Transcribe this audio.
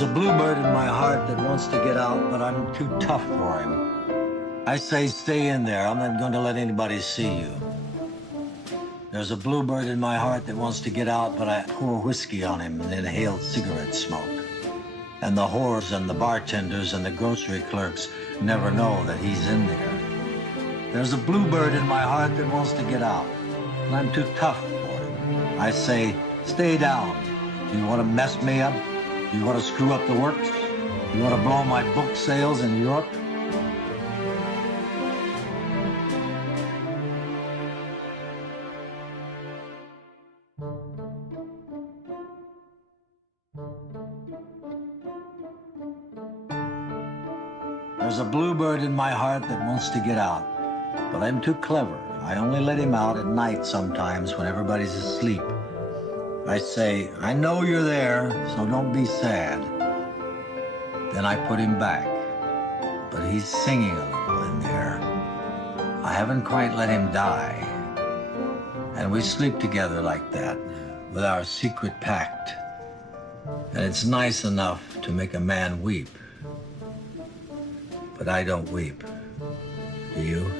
There's a bluebird in my heart that wants to get out, but I'm too tough for him. I say stay in there. I'm not going to let anybody see you. There's a bluebird in my heart that wants to get out, but I pour whiskey on him and inhale cigarette smoke. And the whores and the bartenders and the grocery clerks never know that he's in there. There's a bluebird in my heart that wants to get out, and I'm too tough for him. I say, stay down. Do you want to mess me up? Do you want to screw up the works? Do you want to blow my book sales in Europe? There's a bluebird in my heart that wants to get out, but I'm too clever. I only let him out at night sometimes when everybody's asleep. I say, I know you're there, so don't be sad. Then I put him back, but he's singing a little in there. I haven't quite let him die. And we sleep together like that, with our secret pact. And it's nice enough to make a man weep. But I don't weep. Do you?